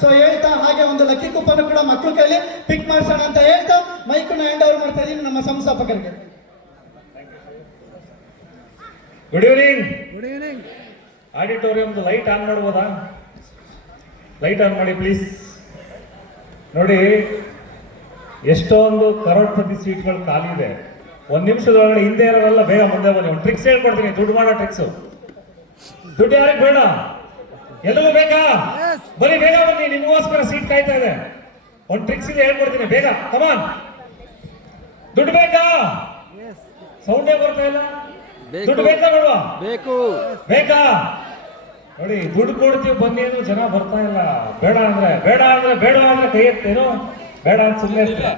So ಹೇಳ್ತಾ ಹಾಗೆ ಒಂದು ಲಕ್ಕಿ ಕೂಪನ್ ಕೂಡ ಮಕ್ಕಳು ಕೈಲಿ ಪಿಕ್ ಮಾಡಿಸೋಣ ಅಂತ ಹೇಳ್ತಾ ಮೈಕನ್ನ ಹ್ಯಾಂಡ್ ಓವರ್ ಮಾಡ್ತಾ ಇದ್ದೀನಿ ನಮ್ಮ ಸಂಸ್ಥಾಪಕರಿಗೆ. Good evening. Good evening. ಆಡಿಟೋರಿಯಂದು ಲೈಟ್ ಆನ್ ಮಾಡ್ಬೋದಾ? ಲೈಟ್ ಆನ್ ಮಾಡಿ ಪ್ಲೀಸ್. ನೋಡಿ, ಎಷ್ಟೊಂದು ಕರೋಡ್ಪತಿ ಸೀಟ್ಗಳು ಖಾಲಿ ಇದೆ. ಒಂದು ನಿಮಿಷದೊಳಗಡೆ ಹಿಂದೆ ಇರೋರೆಲ್ಲ ಬೇಗ ಮುಂದೆ ಬನ್ನಿ. ಒಂದು ಟ್ರಿಕ್ಸ್ ಹೇಳ್ಕೊಡ್ತೀನಿ, ದುಡ್ಡು ಮಾಡೋ ಟ್ರಿಕ್ಸ್. ದುಡ್ಡು ಯಾರಿಗೆ ಬೇಡ, ಎಲ್ಲರೂ ಬೇಕಾ? ಬರೀ ಬೇಗ ಬನ್ನಿ, ನಿಮಗೋಸ್ಕರ ಸೀಟ್ ಕಾಯ್ತಾ ಇದೆ. ಒಂದು ಟ್ರಿಕ್ಸ್ ಇದೆ, ಹೇಳ್ಕೊಡ್ತೀನಿ, ಬೇಗ ಕಮಾನ್. ದುಡ್ಡು ಬೇಕಾ? ಸೌಂಡೇ ಬರ್ತಾ ಇಲ್ಲ. ದುಡ್ಡು ಬೇಕಾ ಬೇಡವಾ? ಬೇಕು. ಬೇಕಾ? ನೋಡಿ, ದುಡ್ಡು ಕೊಡ್ತೀವಿ ಬನ್ನಿ ಅಂದ್ರೆ ಜನ ಬರ್ತಾ ಇಲ್ಲ. ಬೇಡ ಅಂದ್ರೆ ಬೇಡ ಅಂದ್ರೆ ಬೇಡ ಅಂದ್ರೆ ಕೈ ಎತ್ತೇನು? ಬೇಡ ಅಂತ ಸುಮ್ಮನೆ ಇರ್ತೀರ,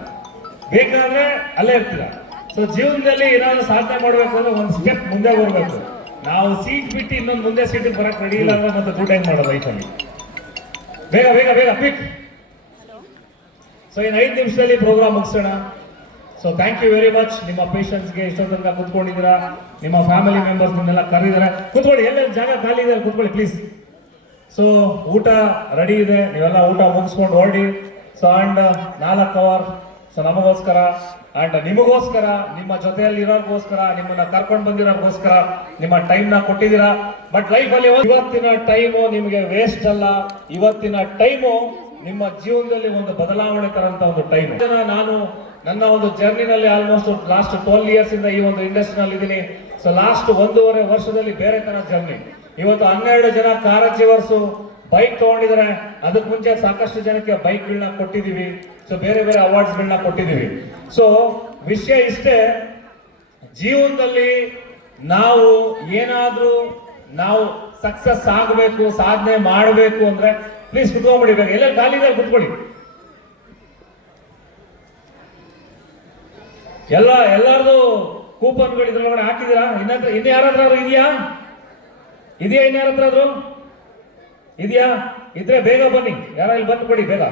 ಬೇಕಾದ್ರೆ ಅಲ್ಲೇ ಇರ್ತೀರ. ಸೊ ಜೀವನದಲ್ಲಿ ಏನಾದ್ರು ಸಾಧನೆ ಮಾಡ್ಬೇಕು ಅಂದ್ರೆ ಒಂದು ಸ್ಟೆಪ್ ಮುಂದೆ ಬರ್ಬೇಕು. ನಾವು ಸೀಟ್ ಬಿಟ್ಟು ಇನ್ನೊಂದು ಮುಂದೆ ಸೀಟಿಗೆ ಬರಕ್ ರೆಡಿ ಇಲ್ಲ ಅಂದ್ರೆ ಮತ್ತೆ ದುಡ್ಡು ಹೆಂಗ್ ಮಾಡೋದು ಲೈಫಲ್ಲಿ? ಬೇಗ ಬೇಗ ಬೇಗ ಕ್ವಿಕ್. ಸೊ ಇನ್ನು 5 ನಿಮಿಷದಲ್ಲಿ ಪ್ರೋಗ್ರಾಮ್ ಮುಗಿಸೋಣ. So thank you very much. ನಿಮ್ಮ ಪೇಷನ್ಸ್ಗೆ ಇಷ್ಟೊಂದು ತನಕ ಕುತ್ಕೊಂಡಿದ್ದೀರಾ, ನಿಮ್ಮ ಫ್ಯಾಮಿಲಿ ಮೆಂಬರ್ಸ್ ನಿಮ್ಮೆಲ್ಲ ಕರೆದಿದ್ದಾರೆ. ಕುತ್ಕೊಳ್ಳಿ, ಎಲ್ಲೆಲ್ಲಿ ಜಾಗ ಖಾಲಿ ಇದೆ ಕುತ್ಕೊಳ್ಳಿ ಪ್ಲೀಸ್. ಸೊ ಊಟ ರೆಡಿ ಇದೆ, ನೀವೆಲ್ಲ ಊಟ ಮುಗಿಸ್ಕೊಂಡು ಹೊರಡಿ. ಸೊ ಅಂಡ್ 4 ಅವರ್ ಸೊ ನಮಗೋಸ್ಕರ ಅಂಡ್ ನಿಮಗೋಸ್ಕರ, ನಿಮ್ಮ ಜೊತೆಯಲ್ಲಿ ಇರೋರ್ಗೋಸ್ಕರ, ನಿಮ್ಮನ್ನ ಕರ್ಕೊಂಡು ಬಂದಿರೋರ್ಗೋಸ್ಕರ ನಿಮ್ಮ ಟೈಮ್ನ ಕೊಟ್ಟಿದ್ದೀರಾ. ಬಟ್ ಲೈಫಲ್ಲಿ ಇವತ್ತಿನ ಟೈಮು ನಿಮಗೆ ವೇಸ್ಟ್ ಅಲ್ಲ. ಇವತ್ತಿನ ಟೈಮು ನಿಮ್ಮ ಜೀವನದಲ್ಲಿ ಒಂದು ಬದಲಾವಣೆ ತರಂತ ಒಂದು ಟೈಮ್. ನಾನು ನನ್ನ ಒಂದು ಜರ್ನಿನಲ್ಲಿ ಆಲ್ಮೋಸ್ಟ್ ಲಾಸ್ಟ್ 12 ಇಯರ್ಸ್ ಇಂದ ಈ ಒಂದು ಇಂಡಸ್ಟ್ರಿನಲ್ಲಿ ಇದ್ದೀನಿ. ಸೊ ಲಾಸ್ಟ್ 1.5 ವರ್ಷದಲ್ಲಿ ಬೇರೆ ತರ ಜರ್ನಿ. ಇವತ್ತು 12 ಜನ ಕಾರ್ ಅಚೀವರ್ಸು ಬೈಕ್ ತಗೊಂಡಿದ್ದಾರೆ. ಅದಕ್ಕೆ ಮುಂಚೆ ಸಾಕಷ್ಟು ಜನಕ್ಕೆ ಬೈಕ್ಗಳನ್ನ ಕೊಟ್ಟಿದ್ದೀವಿ. ಸೊ ಬೇರೆ ಬೇರೆ ಅವಾರ್ಡ್ಸ್ಗಳನ್ನ ಕೊಟ್ಟಿದ್ದೀವಿ. ಸೊ ವಿಷಯ ಇಷ್ಟೇ, ಜೀವನದಲ್ಲಿ ನಾವು ಏನಾದ್ರೂ ನಾವು ಸಕ್ಸಸ್ ಆಗಬೇಕು, ಸಾಧನೆ ಮಾಡಬೇಕು ಅಂದ್ರೆ ಪ್ಲೀಸ್ ಕುತ್ಕೊಂಡ್ಬಿಡಿಬೇಕು. ಎಲ್ಲರೂ ಖಾಲಿ ಇದೆ ಕುತ್ಕೊಳ್ಳಿ. ಎಲ್ಲಾರ್ದು ಕೂಪನ್ಗಳು ಇದ್ರೊಳಗಡೆ ಹಾಕಿದ್ದೀರಾ? ಇನ್ನು ಯಾರಾದ್ರೂ ಇದೆಯಾ? ಇನ್ಯಾರತ್ರಾದ್ರು ಇದೆಯಾ? ಇದ್ರೆ ಬೇಗ ಬನ್ನಿ, ಯಾರ ಇಲ್ಲಿ ಬಂದು ಕೊಡಿ ಬೇಗ.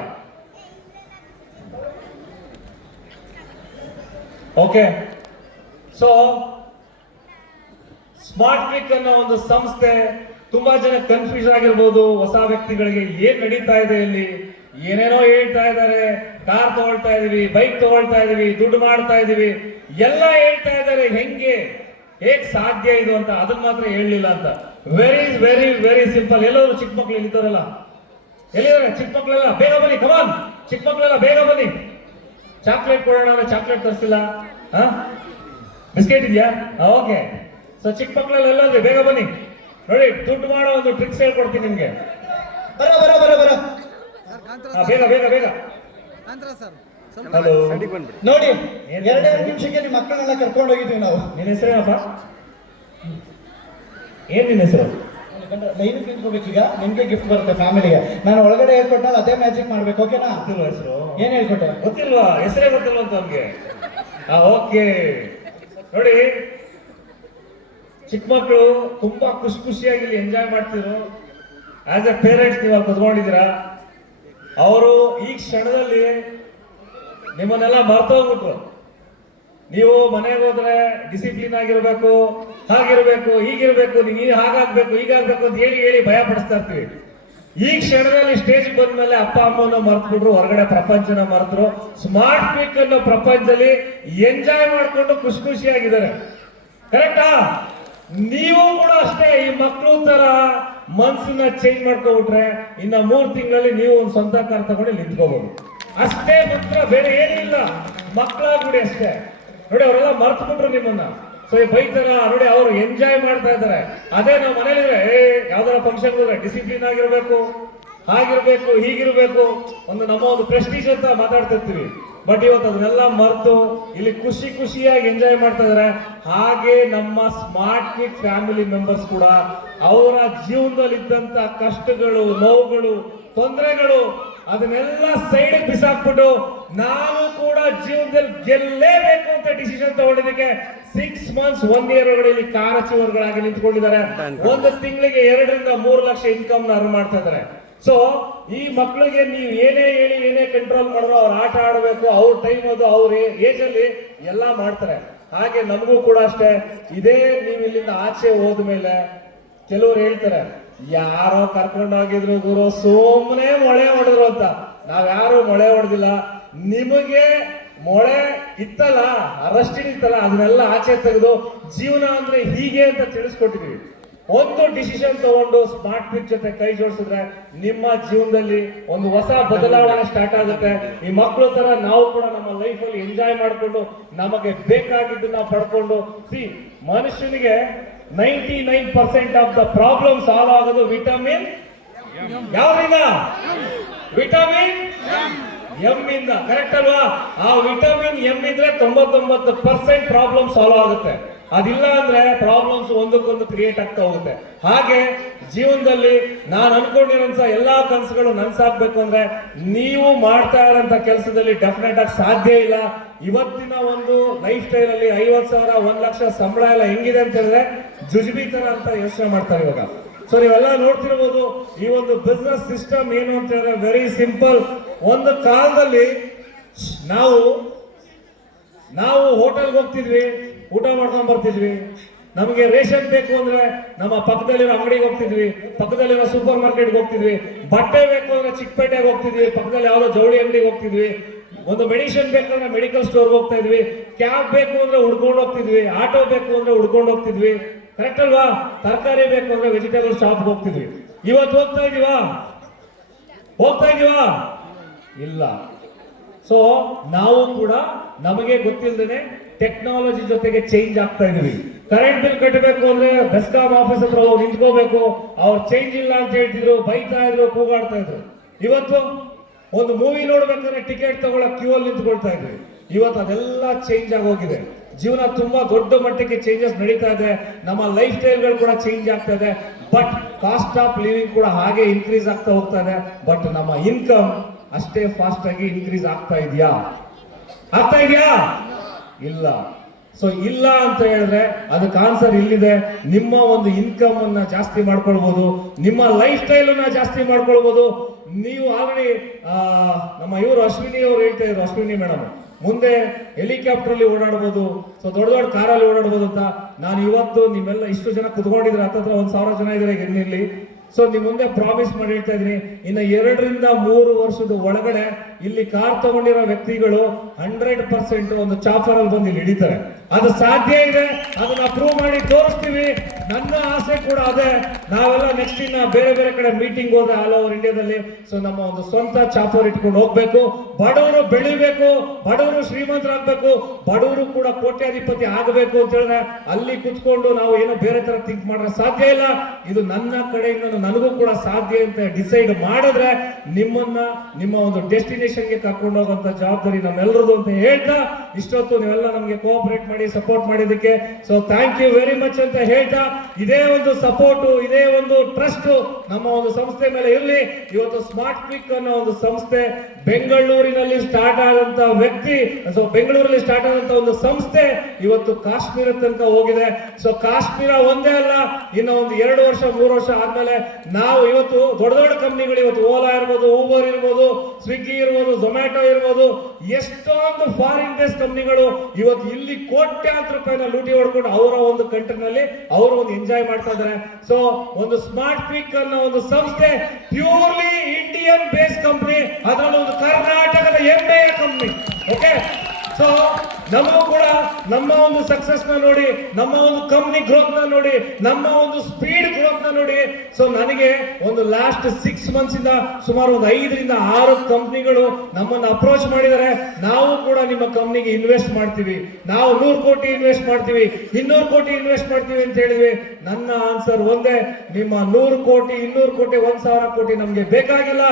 ಓಕೆ. ಸೊ ಸ್ಮಾರ್ಟ್ ಕ್ಲಿಕ್ ಅನ್ನೋ ಒಂದು ಸಂಸ್ಥೆ, ತುಂಬಾ ಜನ ಕನ್ಫ್ಯೂಷನ್ ಆಗಿರ್ಬೋದು ಹೊಸ ವ್ಯಕ್ತಿಗಳಿಗೆ, ಏನ್ ನಡೀತಾ ಇದೆ ಇಲ್ಲಿ, ಏನೇನೋ ಹೇಳ್ತಾ ಇದ್ದಾರೆ. ಕಾರ್ ತಗೊಳ್ತಾ ಇದೀವಿ, ಬೈಕ್ ತಗೊಳ್ತಾ ಇದೀವಿ, ದುಡ್ಡು ಮಾಡ್ತಾ ಇದೀವಿ, ಎಲ್ಲ ಹೇಳ್ತಾ ಇದ್ದಾರೆ. ಹೇಗ್ ಸಾಧ್ಯ ಇದು ಅಂತ, ಅದನ್ನ ಮಾತ್ರ ಹೇಳಲಿಲ್ಲ ಅಂತ. Very very very simple. ಎಲ್ಲರೂ ಚಿಕ್ಕ ಮಕ್ಳು ಇದ್ದಾರಲ್ಲ, ಎಲ್ಲಿದ್ದಾರೆ ಚಿಕ್ಕ ಮಕ್ಳೆಲ್ಲ? ಬೇಗ ಬನ್ನಿ, ಕಮಾನ್ ಚಿಕ್ಕ ಮಕ್ಳೆಲ್ಲ ಬೇಗ ಬನ್ನಿ. ಚಾಕ್ಲೇಟ್ ಕೊಡೋಣ ಅಂದ್ರೆ ಚಾಕ್ಲೇಟ್ ತರಿಸಿಲ್ಲ. ಬಿಸ್ಕೆಟ್ ಇದೆಯಾ? ಓಕೆ. ಸೊ ಚಿಕ್ಕ ಮಕ್ಳೆಲ್ಲ ಎಲ್ಲಾದ್ರೆ ಬೇಗ ಬನ್ನಿ. ನೋಡಿ, ದುಡ್ಡು ಮಾಡೋ ಒಂದು ಟ್ರಿಕ್ಸ್ ಹೇಳ್ಕೊಡ್ತೀನಿ ನಿಮ್ಗೆ. ಬೇಗ ಬೇಗ ಬೇಗ. ಹಲೋ, ನೋಡಿ, 2 ನಿಮಿಷಕ್ಕೆ ನಿಮ್ಮ ಮಕ್ಕಳನ್ನೆಲ್ಲ ಕರ್ಕೊಂಡು ಹೋಗಿದ್ವಿ ನಾವು. ನಿನ್ನ ಹೆಸರೇನಪ್ಪ? ಏನ್ ನಿನ್ನ ಹೆಸರು? ಲೈನ್ ತಿಳ್ಕೊಬೇಕೀಗ, ನಿಮ್ಗೆ ಗಿಫ್ಟ್ ಬರುತ್ತೆ ಫ್ಯಾಮಿಲಿಗೆ. ನಾನು ಒಳಗಡೆ ಹೇಳ್ಕೊಟ್ಟಲ್ಲ ಅದೇ ಮ್ಯಾಜಿಕ್ ಮಾಡ್ಬೇಕು. ಓಕೆನಾ? ಗೊತ್ತಿಲ್ವಾ ಹೆಸರು? ಏನ್ ಹೇಳ್ಕೊಟ್ಟೆ? ಗೊತ್ತಿಲ್ವಾ? ಹೆಸರೇ ಗೊತ್ತಿಲ್ವಾ ಅಂತ ಅವ್ನಿಗೆ? ಓಕೆ. ನೋಡಿ, ಚಿಕ್ಕ ಮಕ್ಕಳು ತುಂಬಾ ಖುಷಿಯಾಗಿ ಇಲ್ಲಿ ಎಂಜಾಯ್ ಮಾಡ್ತಿದ್ರು. ಆಸ್ ಎ ಪೇರೆಂಟ್ಸ್ ನೀವು ಕುತ್ಕೊಂಡಿದ್ದೀರಾ. ಅವರು ಈ ಕ್ಷಣದಲ್ಲಿ ನಿಮ್ಮನ್ನೆಲ್ಲ ಮರ್ತೋಗ್ಬಿಟ್ರು. ನೀವು ಮನೆಗೆ ಹೋದ್ರೆ ಡಿಸಿಪ್ಲಿನ್ ಆಗಿರ್ಬೇಕು, ಹಾಗಿರ್ಬೇಕು, ಹೀಗಿರ್ಬೇಕು, ನೀನು ಹಾಗಾಗ್ಬೇಕು, ಹೀಗಾಗ್ಬೇಕು ಅಂತ ಹೇಳಿ ಹೇಳಿ ಭಯ ಪಡಿಸ್ತಾ ಇರ್ತೀವಿ. ಈ ಕ್ಷಣದಲ್ಲಿ ಸ್ಟೇಜ್ ಬಂದ್ಮೇಲೆ ಅಪ್ಪ ಅಮ್ಮನ ಮರ್ತ್ಬಿಟ್ರು, ಹೊರಗಡೆ ಪ್ರಪಂಚನ ಮರೆತರು. ಸ್ಮಾರ್ಟ್ ಕ್ಲಿಕ್ ಅನ್ನೋ ಪ್ರಪಂಚದಲ್ಲಿ ಎಂಜಾಯ್ ಮಾಡ್ಕೊಂಡು ಖುಷಿಯಾಗಿದ್ದಾರೆ. ಕರೆಕ್ಟಾ? ನೀವು ಕೂಡ ಅಷ್ಟೇ ಈ ಮಕ್ಕಳು ತರ ಮನ್ಸನ್ನ ಚೇಂಜ್ ಮಾಡ್ಕೊಬಿಟ್ರೆ ಇನ್ನ 3 ತಿಂಗಳಲ್ಲಿ ನೀವು ಒಂದು ಸ್ವಂತ ಕಾರ್ ತಗೊಂಡು ನಿಂತ್ಕೋಬಹುದು. ಅಷ್ಟೇ ಮಾತ್ರ, ಬೇರೆ ಏನಿಲ್ಲ. ಮಕ್ಕಳಾಗ್ಬಿಡಿ ಅಷ್ಟೇ. ನೋಡಿ, ಅವರೆಲ್ಲ ಮರ್ತು ಬಿಟ್ರು ನಿಮ್ಮನ್ನ. ಸೊ ಈ ಬೈತರ ನೋಡಿ, ಅವರು ಎಂಜಾಯ್ ಮಾಡ್ತಾ ಇದ್ದಾರೆ. ಅದೇ ನಾವು ಮನೇಲಿದ್ರೆ ಯಾವ್ದಾರ ಫಂಕ್ಷನ್ ಹೋದ್ರೆ ಡಿಸಿಪ್ಲಿನ್ ಆಗಿರ್ಬೇಕು, ಹಾಗಿರ್ಬೇಕು, ಹೀಗಿರ್ಬೇಕು, ನಮ್ಮ ಒಂದು ಪ್ರೆಸ್ಟೀಜ್ ಅಂತ ಮಾತಾಡ್ತಿರ್ತೀವಿ. ಬಟ್ ಇವತ್ತು ಅದನ್ನೆಲ್ಲ ಮರೆತು ಇಲ್ಲಿ ಖುಷಿಯಾಗಿ ಎಂಜಾಯ್ ಮಾಡ್ತಾ ಇದಾರೆ. ಹಾಗೆ ನಮ್ಮ ಸ್ಮಾರ್ಟ್ ಕ್ಲಿಕ್ ಫ್ಯಾಮಿಲಿ ಮೆಂಬರ್ಸ್ ಕೂಡ ಅವರ ಜೀವನದಲ್ಲಿ ಇದ್ದಂತ ಕಷ್ಟಗಳು, ನೋವುಗಳು, ತೊಂದರೆಗಳು ಅದನ್ನೆಲ್ಲ ಸೈಡ್ ಬಿಸಾಕ್ಬಿಟ್ಟು ನಾವು ಕೂಡ ಜೀವನದಲ್ಲಿ ಗೆಲ್ಲೇಬೇಕು ಅಂತ ಡಿಸಿಷನ್ ತಗೊಂಡಿದ್ದಕ್ಕೆ 6 ಮಂತ್ಸ್ 1 ಇಯರ್ ಒಳಗಡೆ ಇಲ್ಲಿ ಕಾರ್ ಅಚೀವರ್ಗಳಾಗಿ ನಿಂತ್ಕೊಂಡಿದ್ದಾರೆ. 1 ತಿಂಗಳಿಗೆ 2 ರಿಂದ 3 ಲಕ್ಷ ಇನ್ಕಮ್ ನ ಅರ್ನ್ ಮಾಡ್ತಾ ಇದ್ದಾರೆ. ಸೊ ಈ ಮಕ್ಕಳಿಗೆ ನೀವು ಏನೇ ಹೇಳಿ, ಏನೇ ಕಂಟ್ರೋಲ್ ಮಾಡಿದ್ರು ಅವ್ರು ಆಟ ಆಡಬೇಕು, ಅವ್ರ ಟೈಮ್ ಅದು ಅವ್ರ ಏಜ್ ಅಲ್ಲಿ ಎಲ್ಲ ಮಾಡ್ತಾರೆ. ಹಾಗೆ ನಮಗೂ ಕೂಡ ಅಷ್ಟೇ. ಇದೇ ನೀವು ಇಲ್ಲಿಂದ ಆಚೆ ಹೋದ್ಮೇಲೆ ಕೆಲವರು ಹೇಳ್ತಾರೆ, ಯಾರೋ ಕರ್ಕೊಂಡು ಹೋಗಿದ್ರು ಗುರು, ಸುಮ್ಮನೆ ಮೊಳೆ ಹೊಡೆದ್ರು ಅಂತ. ನಾವ್ಯಾರು ಮೊಳೆ ಹೊಡೆದಿಲ್ಲ. ನಿಮಗೆ ಮೊಳೆ ಇತ್ತಲ್ಲ, ಅರಸ್ಟಿನ್ ಇತ್ತಲ್ಲ, ಅದನ್ನೆಲ್ಲ ಆಚೆ ತೆಗೆದು ಜೀವನ ಅಂದ್ರೆ ಹೀಗೆ ಅಂತ ತಿಳಿಸ್ಕೊಟ್ಟಿದೀವಿ. ಒಂದು ಡಿಸಿಷನ್ ತಗೊಂಡು ಸ್ಮಾರ್ಟ್ ಪಿಕ್ ಜೊತೆ ಕೈ ಜೋಡಿಸಿದ್ರೆ ನಿಮ್ಮ ಜೀವನದಲ್ಲಿ ಒಂದು ಹೊಸ ಬದಲಾವಣೆ ಸ್ಟಾರ್ಟ್ ಆಗುತ್ತೆ. ಈ ಮಕ್ಕಳು ತರ ನಾವು ಕೂಡ ನಮ್ಮ ಲೈಫ್ ಅಲ್ಲಿ ಎಂಜಾಯ್ ಮಾಡಿಕೊಂಡು ನಮಗೆ ಬೇಕಾಗಿದ್ದನ್ನ ಪಡ್ಕೊಂಡು ಮನುಷ್ಯನಿಗೆ 99% ಆಫ್ ದ ಪ್ರಾಬ್ಲಮ್ ಸಾಲ್ವ್ ಆಗೋದು ವಿಟಮಿನ್ ಯಾವ್ದ್ರಿಂದ? ವಿಟಮಿನ್ ಎಂ ಇಂದ. ಕರೆಕ್ಟ್ ಅಲ್ವಾ? ಆ ವಿಟಮಿನ್ ಎಂ ಇದ್ರೆ 99% ಪ್ರಾಬ್ಲಮ್ ಸಾಲ್ವ್ ಆಗುತ್ತೆ. ಅದಿಲ್ಲ ಅಂದ್ರೆ ಪ್ರಾಬ್ಲಮ್ಸ್ ಒಂದಕ್ಕೊಂದು ಕ್ರಿಯೇಟ್ ಆಗ್ತಾ ಹೋಗುತ್ತೆ. ಹಾಗೆ ಜೀವನದಲ್ಲಿ ನಾನು ಅನ್ಕೊಂಡಿರೋಂಥ ಎಲ್ಲಾ ಕನಸುಗಳು ನನ್ಸಾಗ್ಬೇಕು ಅಂದ್ರೆ ನೀವು ಮಾಡ್ತಾ ಇರೋಂಥ ಕೆಲಸದಲ್ಲಿ ಡೆಫಿನೆಟ್ ಆಗಿ ಸಾಧ್ಯ ಇಲ್ಲ. ಇವತ್ತಿನ ಒಂದು ಲೈಫ್ ಸ್ಟೈಲ್ ಅಲ್ಲಿ 50,000 1 ಲಕ್ಷ ಸಂಬಳ ಎಲ್ಲ ಹೆಂಗಿದೆ ಅಂತ ಹೇಳಿದ್ರೆ ಜುಜುಬಿ ತರ ಅಂತ ಯೋಚನೆ ಮಾಡ್ತಾರೆ ಇವಾಗ. ಸೊ ನೀವೆಲ್ಲ ನೋಡ್ತಿರ್ಬೋದು, ಈ ಒಂದು ಬಿಸ್ನೆಸ್ ಸಿಸ್ಟಮ್ ಏನು ಅಂತ ಹೇಳಿದ್ರೆ ವೆರಿ ಸಿಂಪಲ್. ಒಂದು ಕಾಲದಲ್ಲಿ ನಾವು ಹೋಟೆಲ್ಗೆ ಹೋಗ್ತಿದ್ವಿ, ಊಟ ಮಾಡ್ಕೊಂಡ್ ಬರ್ತಿದ್ವಿ. ನಮಗೆ ರೇಷನ್ ಬೇಕು ಅಂದ್ರೆ ನಮ್ಮ ಪಕ್ಕದಲ್ಲಿರೋ ಅಂಗಡಿಗೆ ಹೋಗ್ತಿದ್ವಿ, ಪಕ್ಕದಲ್ಲಿರೋ ಸೂಪರ್ ಮಾರ್ಕೆಟ್ಗೆ ಹೋಗ್ತಿದ್ವಿ. ಬಟ್ಟೆ ಬೇಕು ಅಂದ್ರೆ ಚಿಕ್ಕಪೇಟೆಗೆ ಹೋಗ್ತಿದ್ವಿ, ಪಕ್ಕದಲ್ಲಿ ಯಾವ್ದೋ ಜವಳಿ ಅಂಗಡಿಗೆ ಹೋಗ್ತಿದ್ವಿ. ಒಂದು ಮೆಡಿಸಿನ್ ಬೇಕಂದ್ರೆ ಮೆಡಿಕಲ್ ಸ್ಟೋರ್ಗೆ ಹೋಗ್ತಾ ಇದ್ವಿ. ಕ್ಯಾಬ್ ಬೇಕು ಅಂದ್ರೆ ಹುಡ್ಕೊಂಡು ಹೋಗ್ತಿದ್ವಿ, ಆಟೋ ಬೇಕು ಅಂದ್ರೆ ಹುಡ್ಕೊಂಡು ಹೋಗ್ತಿದ್ವಿ. ಕರೆಕ್ಟ್ ಅಲ್ವಾ? ತರಕಾರಿ ಬೇಕು ಅಂದ್ರೆ ವೆಜಿಟೇಬಲ್ ಶಾಪ್ಗೆ ಹೋಗ್ತಿದ್ವಿ. ಇವತ್ತು ಹೋಗ್ತಾ ಇದೀವಾ? ಇಲ್ಲ. ಸೊ ನಾವು ಕೂಡ ನಮಗೆ ಗೊತ್ತಿಲ್ಲದೇನೆ ಟೆಕ್ನಾಲಜಿ ಜೊತೆಗೆ ಚೇಂಜ್ ಆಗ್ತಾ ಇದೀವಿ. ಕರೆಂಟ್ ಬಿಲ್ ಕಟ್ಟಬೇಕು ಅಂದ್ರೆ ಬೆಸ್ಕಾಂ ಆಫೀಸ್ ಹತ್ರ ಹೋಗಿ ನಿಂತ್ಕೋಬೇಕು. ಅವ್ರು ಚೇಂಜ್ ಇಲ್ಲ ಅಂತ ಹೇಳ್ತಿದ್ರು, ಬೈತಾ ಇದ್ರು, ಕೂಗಾಡ್ತಾ ಇದ್ರು. ಇವತ್ತು ಒಂದು ಮೂವಿ ನೋಡ್ಬೇಕಾದ್ರೆ ಟಿಕೆಟ್ ತಗೊಳ್ಳೋ ಕ್ಯೂ ಅಲ್ಲಿ ನಿಂತ್ಕೊಳ್ತಾ ಇದ್ವಿ. ಇವತ್ತು ಅದೆಲ್ಲ ಚೇಂಜ್ ಆಗೋಗಿದೆ. ಜೀವನ ತುಂಬಾ ದೊಡ್ಡ ಮಟ್ಟಕ್ಕೆ ಚೇಂಜಸ್ ನಡೀತಾ ಇದೆ. ನಮ್ಮ ಲೈಫ್ ಸ್ಟೈಲ್ಗಳು ಕೂಡ ಚೇಂಜ್ ಆಗ್ತಾ ಇದೆ. ಬಟ್ ಕಾಸ್ಟ್ ಆಫ್ ಲಿವಿಂಗ್ ಕೂಡ ಹಾಗೆ ಇನ್ಕ್ರೀಸ್ ಆಗ್ತಾ ಹೋಗ್ತಾ ಇದೆ. ಬಟ್ ನಮ್ಮ ಇನ್ಕಮ್ ಅಷ್ಟೇ ಫಾಸ್ಟ್ ಆಗಿ ಇನ್ಕ್ರೀಸ್ ಆಗ್ತಾ ಇದೆಯಾ? ಇಲ್ಲ. ಸೊ ಇಲ್ಲ ಅಂತ ಹೇಳಿದ್ರೆ ಅದಕ್ಕೆ ಆನ್ಸರ್ ಇಲ್ಲಿದೆ. ನಿಮ್ಮ ಒಂದು ಇನ್ಕಮ್ ಅನ್ನ ಜಾಸ್ತಿ ಮಾಡ್ಕೊಳ್ಬಹುದು, ನಿಮ್ಮ ಲೈಫ್ ಸ್ಟೈಲ್ ಅನ್ನ ಜಾಸ್ತಿ ಮಾಡ್ಕೊಳ್ಬಹುದು. ನೀವು ಆಲ್ರೆಡಿ ನಮ್ಮ ಅಶ್ವಿನಿ ಅವರು ಹೇಳ್ತಾ ಇದ್ರು, ಅಶ್ವಿನಿ ಮೇಡಮ್ ಮುಂದೆ ಹೆಲಿಕಾಪ್ಟರ್ ಅಲ್ಲಿ ಓಡಾಡ್ಬೋದು, ಸೊ ದೊಡ್ಡ ದೊಡ್ಡ ಕಾರಲ್ಲಿ ಓಡಾಡ್ಬೋದು ಅಂತ. ನಾನು ಇವತ್ತು ನಿಮ್ಮೆಲ್ಲ ಇಷ್ಟು ಜನ ಕುತ್ಕೊಂಡಿದ್ರೆ ಹತ್ತತ್ರ 1,000 ಜನ ಇದ್ರೆ ಎನ್ನಿರ್ಲಿ. ಸೊ ನಿಮ್ ಮುಂದೆ ಪ್ರಾಮಿಸ್ ಮಾಡಿ ಹೇಳ್ತಾ ಇದೀನಿ, ಇನ್ನು 2 ರಿಂದ 3 ವರ್ಷದ ಒಳಗಡೆ ಇಲ್ಲಿ ಕಾರ್ ತಗೊಂಡಿರೋ ವ್ಯಕ್ತಿಗಳು 100% ಒಂದು ಚಾಪರ್ ಅಲ್ಲಿ ಬಂದು ಇಲ್ಲಿ ಹಿಡಿತಾರೆ. ಅದು ಸಾಧ್ಯ ಇದೆ, ಅದನ್ನ ಪ್ರೂವ್ ಮಾಡಿ ತೋರಿಸ್ತೀವಿ. ನನ್ನ ಆಸೆ ಕೂಡ ಅದೇ. ನಾವೆಲ್ಲ ನೆಕ್ಸ್ಟ್ ಇನ್ನ ಬೇರೆ ಬೇರೆ ಕಡೆ ಮೀಟಿಂಗ್ ಹೋದ್ರೆ ಆಲ್ ಓವರ್ ಇಂಡಿಯಾದಲ್ಲಿ, ಸೊ ನಮ್ಮ ಒಂದು ಸ್ವಂತ ಚಾಪರ್ ಇಟ್ಕೊಂಡು ಹೋಗ್ಬೇಕು. ಬಡವರು ಬೆಳಿಬೇಕು, ಬಡವರು ಶ್ರೀಮಂತರಾಗಬೇಕು, ಬಡವರು ಕೂಡ ಕೋಟ್ಯಾಧಿಪತಿ ಆಗಬೇಕು ಅಂತ ಹೇಳಿದ್ರೆ ಅಲ್ಲಿ ಕುತ್ಕೊಂಡು ನಾವು ಏನೋ ಬೇರೆ ತರ ಥಿಂಕ್ ಮಾಡಿದ್ರೆ ಸಾಧ್ಯ ಇಲ್ಲ. ಇದು ನನ್ನ ಕಡೆಯಿಂದ ನನಗೂ ಕೂಡ ಸಾಧ್ಯ ಅಂತ ಡಿಸೈಡ್ ಮಾಡಿದ್ರೆ ನಿಮ್ಮನ್ನ ನಿಮ್ಮ ಒಂದು ಡೆಸ್ಟಿನೇಷನ್ಗೆ ಕರ್ಕೊಂಡು ಹೋಗುವಂತ ಜವಾಬ್ದಾರಿ ನಮ್ಮೆಲ್ಲರದು ಅಂತ ಹೇಳ್ತಾ, ಇಷ್ಟೊತ್ತು ನೀವೆಲ್ಲ ನಮಗೆ ಕೋಆಪರೇಟ್ ಮಾಡಿ ಸಪೋರ್ಟ್ ಮಾಡಿದ್ದಕ್ಕೆ so thank you very much ಅಂತ ಹೇಳ್ತಾ, ಇದೇ ಒಂದು ಸಪೋರ್ಟ್, ಇದೇ ಒಂದು ಟ್ರಸ್ಟ್ ನಮ್ಮ ಒಂದು ಸಂಸ್ಥೆ ಮೇಲೆ ಇರಲಿ. ಇವತ್ತು ಸ್ಮಾರ್ಟ್ ಕ್ವಿಕ್ ಅನ್ನೋ ಒಂದು ಸಂಸ್ಥೆ ಬೆಂಗಳೂರಿನಲ್ಲಿ ಸ್ಟಾರ್ಟ್ ಆದಂತ ವ್ಯಕ್ತಿ, ಸೊ ಬೆಂಗಳೂರಲ್ಲಿ ಸ್ಟಾರ್ಟ್ ಆದಂತ ಒಂದು ಸಂಸ್ಥೆ ಇವತ್ತು ಕಾಶ್ಮೀರ ತನಕ ಹೋಗಿದೆ. ಸೊ ಕಾಶ್ಮೀರ ಒಂದೇ ಅಲ್ಲ, ಇನ್ನು ಒಂದು 2 ವರ್ಷ 3 ವರ್ಷ ಆದ್ಮೇಲೆ ನಾವು ಇವತ್ತು ದೊಡ್ಡ ದೊಡ್ಡ ಕಂಪ್ನಿಗಳು, ಇವತ್ತು ಓಲಾ ಇರ್ಬೋದು, ಊಬರ್ ಇರ್ಬೋದು, ಸ್ವಿಗ್ಗಿ ಇರ್ಬೋದು, ಝೊಮ್ಯಾಟೊ ಇರ್ಬೋದು, ಎಷ್ಟೊಂದು ಫಾರಿನ್ ಬೇಸ್ ಕಂಪ್ನಿಗಳು ಇವತ್ತು ಇಲ್ಲಿ ಕೋಟ್ಯಾಂತರ ರೂಪಾಯಿನ ಲೂಟಿ ಹೊಡ್ಕೊಂಡು ಅವರ ಒಂದು ಕಂಟ್ರಿನಲ್ಲಿ ಅವರು ಒಂದು ಎಂಜಾಯ್ ಮಾಡ್ತಾ ಇದ್ದಾರೆ. ಸೊ ಒಂದು ಸ್ಮಾರ್ಟ್ ಕ್ವಿಕ್ ಅನ್ನೋ ಒಂದು ಸಂಸ್ಥೆ ಪ್ಯೂರ್ಲಿ ಇಂಡಿಯನ್ ಬೇಸ್ ಕಂಪ್ನಿ, ಅದರಲ್ಲಿ ಒಂದು ಕರ್ನಾಟಕದ ಹೆಮ್ಮೆಯ ಕಂಪ್ನಿ. ಓಕೆ, ಸೊ ನಮಗೂ ಕೂಡ ನಮ್ಮ ಒಂದು ಸಕ್ಸಸ್ ನ ನೋಡಿ, ನಮ್ಮ ಒಂದು ಕಂಪ್ನಿ ಗ್ರೋತ್ ನ ನೋಡಿ, ನಮ್ಮ ಒಂದು ಸ್ಪೀಡ್ ಗ್ರೋತ್ ನ ನೋಡಿ, ಸೊ ನನಗೆ ಒಂದು ಲಾಸ್ಟ್ 6 ಮಂತ್ಸ್ ಇಂದ ಸುಮಾರು ಒಂದು 5 ರಿಂದ 6 ಕಂಪ್ನಿಗಳು ನಮ್ಮನ್ನು ಅಪ್ರೋಚ್ ಮಾಡಿದ್ದಾರೆ. ನಾವು ಕೂಡ ನಿಮ್ಮ ಕಂಪ್ನಿಗೆ ಇನ್ವೆಸ್ಟ್ ಮಾಡ್ತೀವಿ, ನಾವು 100 ಕೋಟಿ ಇನ್ವೆಸ್ಟ್ ಮಾಡ್ತೀವಿ, 200 ಕೋಟಿ ಇನ್ವೆಸ್ಟ್ ಮಾಡ್ತೀವಿ ಅಂತ ಹೇಳಿದ್ವಿ. ನನ್ನ ಆನ್ಸರ್ ಒಂದೇ, ನಿಮ್ಮ 100 ಕೋಟಿ 200 ಕೋಟಿ 1,000 ಕೋಟಿ ನಮ್ಗೆ ಬೇಕಾಗಿಲ್ಲ.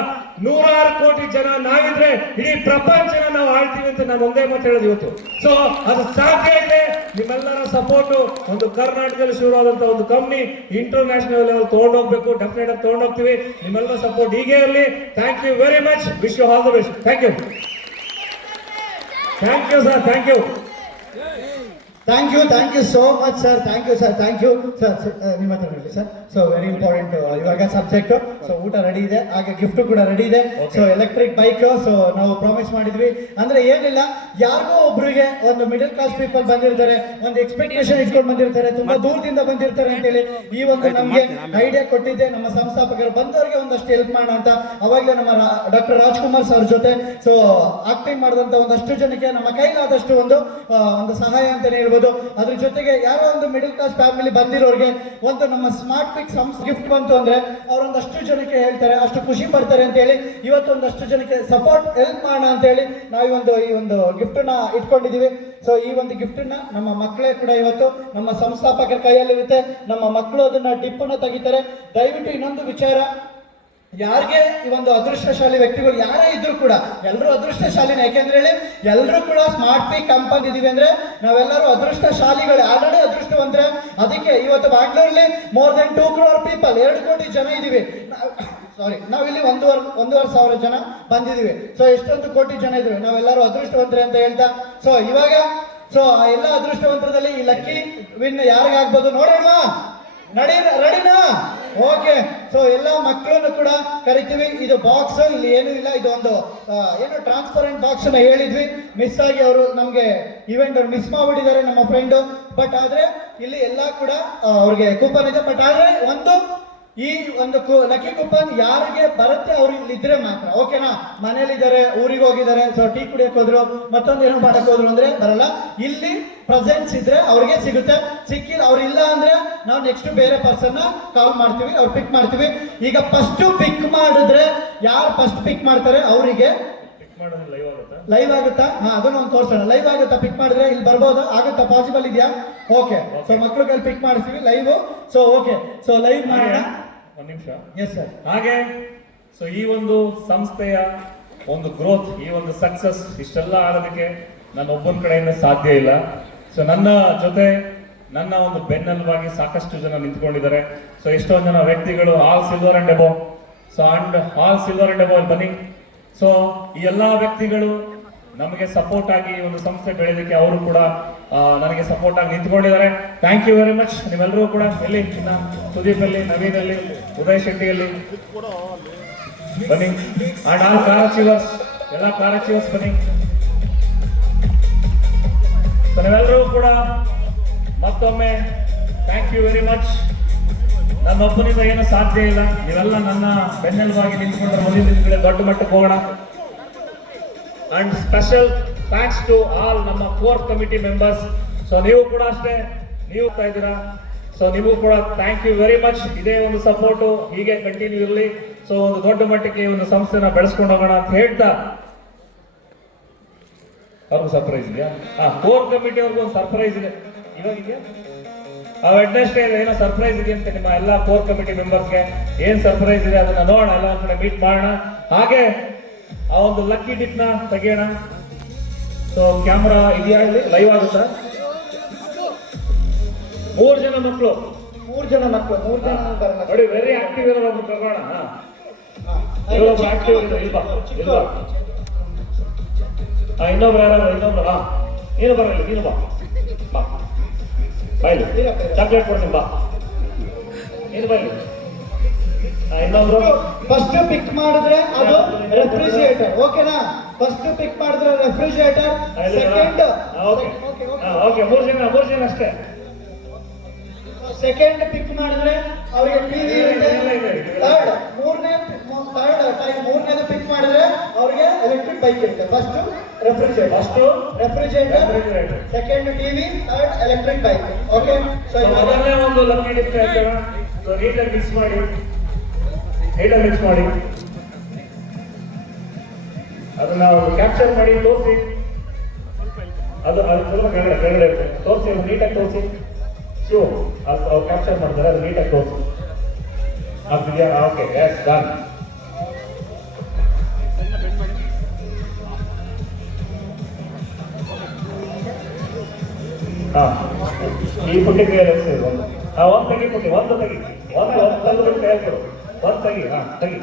106 ಕೋಟಿ ಜನ ನಾವಿದ್ರೆ ಇಡೀ ಪ್ರಪಂಚನ ನಾವು ಆಳ್ತೀವಿ ಅಂತ ನಾನು ಒಂದೇ ಮಾತು ಹೇಳೋದು ಇವತ್ತು. ಸೊ ಅದು ಸಾಧ್ಯ ಇದೆ, ನಿಮ್ಮೆಲ್ಲರ ಸಪೋರ್ಟ್. ಒಂದು ಕರ್ನಾಟಕದಲ್ಲಿ ಶುರುವಾದಂತ ಒಂದು ಕಂಪ್ನಿ ಇಂಟರ್ನ್ಯಾಷನಲ್ ಲೆವೆಲ್ ತಗೊಂಡೋಗ್ಬೇಕು, ಡೆಫಿನೆಟ್ ಆಗಿ ತಗೊಂಡೋಗ್ತೀವಿ. ನಿಮ್ಮೆಲ್ಲರ ಸಪೋರ್ಟ್ ಹೀಗೆ ಇರಲಿ. Thank you very much, wish you all the best. Thank you sir, thank you. Thank you so much sir. Thank you sir. ನಿಮ್ಮ ಹತ್ರ ಹೇಳಿ ಸರ್. ಸೊ ವೆರಿ ಇಂಪಾರ್ಟೆಂಟ್ ಇವಾಗ ಸಬ್ಜೆಕ್ಟ್. ಸೊ ಊಟ ರೆಡಿ ಇದೆ, ಹಾಗೆ ಗಿಫ್ಟ್ ಕೂಡ ರೆಡಿ ಇದೆ. So electric bike, so ನಾವು ಪ್ರಾಮಿಸ್ ಮಾಡಿದ್ವಿ. ಅಂದ್ರೆ ಏನಿಲ್ಲ, ಯಾರಿಗೋ ಒಬ್ರಿಗೆ ಒಂದು ಮಿಡಲ್ ಕ್ಲಾಸ್ ಪೀಪಲ್ ಬಂದಿರ್ತಾರೆ, ಒಂದು ಎಕ್ಸ್ಪೆಕ್ಟೇಷನ್ ಇಟ್ಕೊಂಡು ಬಂದಿರ್ತಾರೆ, ತುಂಬಾ ದೂರದಿಂದ ಬಂದಿರ್ತಾರೆ ಅಂತೇಳಿ ಈ ಒಂದು ನಮ್ಗೆ ಐಡಿಯಾ ಕೊಟ್ಟಿದ್ದೆ ನಮ್ಮ ಸಂಸ್ಥಾಪಕರು. ಬಂದವರಿಗೆ ಒಂದಷ್ಟು ಹೆಲ್ಪ್ ಮಾಡೋಣ ಅಂತ ಅವಾಗಲೇ ನಮ್ಮ ಡಾಕ್ಟರ್ ರಾಜ್ಕುಮಾರ್ ಸರ್ ಜೊತೆ ಸೊ ಆಕ್ಟಿಂಗ್ ಮಾಡಿದಂತ ಒಂದಷ್ಟು ಜನಕ್ಕೆ ನಮ್ಮ ಕೈಲಾದಷ್ಟು ಒಂದು ಸಹಾಯ ಅಂತಾನೆ ಹೇಳ್ಬೋದು. ಅದ್ರ ಜೊತೆಗೆ ಯಾರೋ ಒಂದು ಮಿಡಲ್ ಕ್ಲಾಸ್ ಫ್ಯಾಮಿಲಿ ಬಂದಿರೋರಿಗೆ ಒಂದು ನಮ್ಮ ಸ್ಮಾರ್ಟ್ ಪಿಕ್ ಗಿಫ್ಟ್ ಬಂತು ಅಂದ್ರೆ ಅವರೊಂದಷ್ಟು ಜನಕ್ಕೆ ಹೇಳ್ತಾರೆ, ಅಷ್ಟು ಖುಷಿ ಪಡ್ತಾರೆ ಅಂತ ಹೇಳಿ ಇವತ್ತು ಒಂದಷ್ಟು ಜನಕ್ಕೆ ಸಪೋರ್ಟ್ ಹೆಲ್ಪ್ ಮಾಡೋಣ ಅಂತ ಹೇಳಿ ನಾವು ಈ ಒಂದು ಗಿಫ್ಟ್ ನ ಇಟ್ಕೊಂಡಿದೀವಿ. ಸೊ ಈ ಒಂದು ಗಿಫ್ಟ್ ನ ನಮ್ಮ ಮಕ್ಕಳೇ ಕೂಡ ಇವತ್ತು ನಮ್ಮ ಸಂಸ್ಥಾಪಕರ ಕೈಯಲ್ಲಿರುತ್ತೆ. ನಮ್ಮ ಮಕ್ಕಳು ಅದನ್ನ ಟಿಪ್ಪನ್ನು ತೆಗಿತಾರೆ. ದಯವಿಟ್ಟು ಇನ್ನೊಂದು ವಿಚಾರ, ಯಾರಿಗೆ ಈ ಒಂದು ಅದೃಷ್ಟಶಾಲಿ ವ್ಯಕ್ತಿಗಳು ಯಾರೇ ಇದ್ರು ಕೂಡ ಎಲ್ಲರೂ ಅದೃಷ್ಟಶಾಲಿನೇ. ಯಾಕೆಂದ್ರೆ ಹೇಳಿ ಎಲ್ಲರೂ ಕೂಡ ಸ್ಮಾರ್ಟ್ ಪೀಕ್ ಕಂಪನಿ ಇದೀವಿ ಅಂದ್ರೆ ನಾವೆಲ್ಲರೂ ಅದೃಷ್ಟಶಾಲಿಗಳೇ, ಆಲ್ರೆಡಿ ಅದೃಷ್ಟವಂತರೆ. ಅದಕ್ಕೆ ಇವತ್ತು ಬ್ಯಾಂಗ್ಳೂರಲ್ಲಿ ಮೋರ್ ದೆನ್ 2 crore ಪೀಪಲ್, 2 ಕೋಟಿ ಜನ ಇದೀವಿ. ನಾವಿಲ್ಲಿ 1,500 ಜನ ಬಂದಿದೀವಿ. ಸೊ ಎಷ್ಟೊಂದು ಕೋಟಿ ಜನ ಇದ್ವಿ, ನಾವೆಲ್ಲರೂ ಅದೃಷ್ಟವಂತರೆ ಅಂತ ಹೇಳ್ತಾ ಸೊ ಇವಾಗ ಸೊ ಎಲ್ಲ ಅದೃಷ್ಟವಂತರದಲ್ಲಿ ಈ ಲಕ್ಕಿ ವಿನ್ ಯಾರಿಗಾಗ್ಬೋದು ನೋಡೋಣ. ರೆಡಿನಾ? ಓಕೆ. ಸೊ ಎಲ್ಲ ಮಕ್ಕಳನ್ನು ಕೂಡ ಕರಿತೀವಿ. ಇದು ಬಾಕ್ಸ್ ಇಲ್ಲಿ ಏನೂ ಇಲ್ಲ, ಇದು ಒಂದು ಏನು ಟ್ರಾನ್ಸ್ಪರೆಂಟ್ ಬಾಕ್ಸ್ ಅನ್ನ ಹೇಳಿದ್ವಿ, ಮಿಸ್ ಆಗಿ ಅವರು ನಮಗೆ ಇವೆಂಟ್ ಮಿಸ್ ಮಾಡ್ಬಿಟ್ಟಿದ್ದಾರೆ ನಮ್ಮ ಫ್ರೆಂಡು. ಬಟ್ ಆದ್ರೆ ಇಲ್ಲಿ ಎಲ್ಲ ಕೂಡ ಅವ್ರಿಗೆ ಕೂಪನ್ ಇದೆ. ಬಟ್ ಆದ್ರೆ ಈ ಒಂದು ಲಕ್ಕಿ ಕೂಪನ್ ಯಾರಿಗೆ ಬರುತ್ತೆ ಅವ್ರು ಇಲ್ಲಿ ಇದ್ರೆ ಮಾತ್ರ, ಓಕೆನಾ? ಮನೇಲಿದ್ದಾರೆ, ಊರಿಗೆ ಹೋಗಿದ್ದಾರೆ, ಸೊ ಟೀ ಕುಡಿಯಕ್ಕೆ ಹೋದ್ರು, ಮತ್ತೊಂದು ಏನೋ ಮಾಡಕ್ ಹೋದ್ರು ಅಂದ್ರೆ ಬರಲ್ಲ. ಇಲ್ಲಿ ಪ್ರೆಸೆನ್ಸ್ ಇದ್ರೆ ಅವ್ರಿಗೆ ಸಿಗುತ್ತೆ. ಸಿಕ್ಕಿಲ್ಲ, ಅವ್ರು ಇಲ್ಲ ಅಂದ್ರೆ ನಾವು ನೆಕ್ಸ್ಟ್ ಬೇರೆ ಪರ್ಸನ್ ಕಾಲ್ ಮಾಡ್ತೀವಿ, ಅವ್ರು ಪಿಕ್ ಮಾಡ್ತೀವಿ. ಈಗ ಫಸ್ಟ್ ಪಿಕ್ ಮಾಡಿದ್ರೆ ಯಾರು ಫಸ್ಟ್ ಪಿಕ್ ಮಾಡ್ತಾರೆ ಅವರಿಗೆ ಲೈವ್ ಆಗುತ್ತಾ? ಅದನ್ನ ಒಂದು ತೋರಿಸೋಣ. ಲೈವ್ ಆಗುತ್ತಾ? ಪಿಕ್ ಮಾಡಿದ್ರೆ ಇಲ್ಲಿ ಬರ್ಬೋದಾ? ಆಗುತ್ತಾ? ಪಾಸಿಬಲ್ ಇದೆಯಾ? ಓಕೆ. ಸೊ ಮಕ್ಳು ಕೈಲಿ ಪಿಕ್ ಮಾಡಿಸ್ತೀವಿ live. So okay, so live ಮಾಡೋಣ. ಒಂದು ನಿಮಿಷ. Yes sir. ಹಾಗೆ ಸೊ ಈ ಒಂದು ಸಂಸ್ಥೆಯ ಒಂದು ಗ್ರೋತ್, ಈ ಒಂದು ಸಕ್ಸಸ್ ಇಷ್ಟೆಲ್ಲ ಆಗೋದಕ್ಕೆ ನನ್ನ ಒಬ್ಬನ ಕಡೆಯಿಂದ ಸಾಧ್ಯ ಇಲ್ಲ. ಸೊ ನನ್ನ ಜೊತೆ ನನ್ನ ಒಂದು ಬೆನ್ನೆಲುಬಾಗಿ ಸಾಕಷ್ಟು ಜನ ನಿಂತ್ಕೊಂಡಿದ್ದಾರೆ. ಸೊ ಎಷ್ಟೊಂದು ಜನ ವ್ಯಕ್ತಿಗಳು all silver and above. So all silver and above ಬನ್ನಿ. ಸೊ ಈ ಎಲ್ಲ ವ್ಯಕ್ತಿಗಳು ನಮಗೆ ಸಪೋರ್ಟ್ ಆಗಿ ಈ ಒಂದು ಸಂಸ್ಥೆ ಬೆಳೆಯೋದಕ್ಕೆ ಅವರು ಕೂಡ ನನಗೆ ಸಪೋರ್ಟ್ ಆಗಿ ನಿಂತ್ಕೊಂಡಿದ್ದಾರೆ. Thank you very much. ನೀವೆಲ್ಲರೂ ಕೂಡ ಎಲ್ಲಿ ಸುದೀಪ್ ಅಲ್ಲಿ, ನವೀನ್ ಅಲ್ಲಿ, ಉದಯ್ ಶೆಟ್ಟಿ ಅಲ್ಲಿ ಬನ್ನಿ. ಅಂಡ್ ಆಲ್ ಕಾರ್ ಅಚೀವರ್ಸ್, ಎಲ್ಲ ಕಾರ್ ಅಚೀವರ್ಸ್ ಬನ್ನಿ. ಸೊ ನೀವೆಲ್ಲರೂ ಕೂಡ ಮತ್ತೊಮ್ಮೆ ಥ್ಯಾಂಕ್ ಯು ವೆರಿ ಮಚ್. ನನ್ನ ಒಬ್ಬನಿಂದ ಏನೂ ಸಾಧ್ಯ ಇಲ್ಲ, ನೀವೆಲ್ಲ ನನ್ನ ಬೆನ್ನೆಲುಬಾಗಿ ನಿಂತ್ಕೊಂಡ್ರೆ ಮುಂದಿನ ದಿನಗಳಲ್ಲಿ ದೊಡ್ಡ ಮಟ್ಟಕ್ಕೆ ಹೋಗೋಣ. And special thanks to all ನಮ್ಮ ಕೋರ್ ಕಮಿಟಿ ಮೆಂಬರ್ಸ್. ಸೊ ನೀವು ಕೂಡ ಅಷ್ಟೇ, ನೀವು ಹೋಗ್ತಾ ಇದ್ದೀರಾ. ಸೊ ನಿಮಗೂ ಕೂಡ ಥ್ಯಾಂಕ್ ಯು ವೆರಿ ಮಚ್. ಇದೇ ಒಂದು ಸಪೋರ್ಟು ಹೀಗೆ ಕಂಟಿನ್ಯೂ ಇರಲಿ. ಸೊ ಒಂದು ದೊಡ್ಡ ಮಟ್ಟಕ್ಕೆ ಒಂದು ಸಂಸ್ಥೆನ ಬೆಳೆಸ್ಕೊಂಡು ಹೋಗೋಣ ಅಂತ ಹೇಳ್ತಾ, ಅವ್ರಿಗೂ ಸರ್ಪ್ರೈಸ್ ಇದೆಯಾ? ಕೋರ್ ಕಮಿಟಿ ಅವ್ರಿಗೂ ಒಂದು ಸರ್ಪ್ರೈಸ್ ಇದೆ. ಇವಾಗ ಇದೆಯಾ? ವೆಡ್ನೆಸ್ಡೇ ಏನೋ ಸರ್ಪ್ರೈಸ್ ಇದೆ ಅಂತ ನಿಮ್ಮ ಎಲ್ಲ ಕೋರ್ ಕಮಿಟಿ ಮೆಂಬರ್ಸ್ಗೆ. ಏನ್ ಸರ್ಪ್ರೈಸ್ ಇದೆ ಅದನ್ನ ನೋಡೋಣ, ಎಲ್ಲ ಒಂದ್ ಕಡೆ ಮೀಟ್ ಮಾಡೋಣ. ಹಾಗೆ ಆ ಒಂದು ಲಕ್ಕಿ ಡಿಪ್ ನ ತೆಗೆಯೋಣ. ಸೊ ಕ್ಯಾಮ್ರಾ ಇದೆಯಾ? ಇಲ್ಲಿ ಲೈವ್ ಆಗುತ್ತಾ? 3 ಜನ ಮಕ್ಕಳು ನೋಡಿ, ವೆರಿ ಆಕ್ಟಿವ್ ಇರೋ ಒಬ್ರು ಕರ್ಕೋಣ. ಇವೊಬ್ರು ಆಕ್ಟಿವ್ ಇಲ್ವಾ? ಇನ್ನೊಬ್ರು ಯಾರು? ಇನ್ನೊಬ್ರು ನೀನು ಬರಲ್ಲ, ನೀನು ಬಾ ಬಾಯ್ಲಿ, ಚಾಕ್ಲೇಟ್ ಕೊಡ್ತೀನಿ ಬಾ, ನೀನು ಬರಲಿ. ಇನ್ನೊಬ್ರು ಫಸ್ಟ್ ಪಿಕ್ ಮಾಡಿದ್ರೆ ಅದು ರೆಫ್ರಿಜಿರೇಟರ್, ಓಕೆನಾ? ಫಸ್ಟ್ ಪಿಕ್ ಮಾಡಿದ್ರೆ ರೆಫ್ರಿಜಿರೇಟರ್. ಸೆಕೆಂಡ್ ಓಕೆ, 3 ಜನ ಅಷ್ಟೇ. ಸೆಕೆಂಡ್ ಪಿಕ್ ಮಾಡಿದ್ರೆ ಅವರಿಗೆ ಟಿವಿ ಇರುತ್ತೆ. ಮೂರನೇದು ಪಿಕ್ ಮಾಡಿದ್ರೆ ಅವ್ರಿಗೆ ಎಲೆಕ್ಟ್ರಿಕ್ ಬೈಕ್ ಇರುತ್ತೆ. First refrigerator, second TV, third electric bike. Okay. So ಮೊದಲನೇ ಒಂದು ಲಕ್ಕಿ ಡಿಪ್ ಹಾಕೋಣ. ಸೊ ನೀಟಾಗಿ ಮಿಕ್ಸ್ ಮಾಡಿ ಅದನ್ನ ಕ್ಯಾಪ್ಚರ್ ಮಾಡಿ ತೋರಿಸಿ. ಅದು ಸ್ವಲ್ಪ ಕೆಳಗಡೆ ಇರುತ್ತೆ, ತೋರಿಸಿ, ನೀಟಾಗಿ ತೋರಿಸಿ. ಅವ್ರು ಕ್ಯಾಪ್ಚರ್ ಮಾಡ್ತಾರೆ, ಅದು ನೀಟಾಗಿ ತೋರಿಸಿ. ಆಗ್ತಿದ್ಯಾ? Okay, yes, done. ಈ ಪುಟ್ಟಿಗೆ ಒಂದು ತೆಗಿ, ಒಂದು ತೆಗಿ, ಒಂದು ಕೈ ಕೊಡು, ಒಂದು ತೆಗಿ. ತೆಗಿ.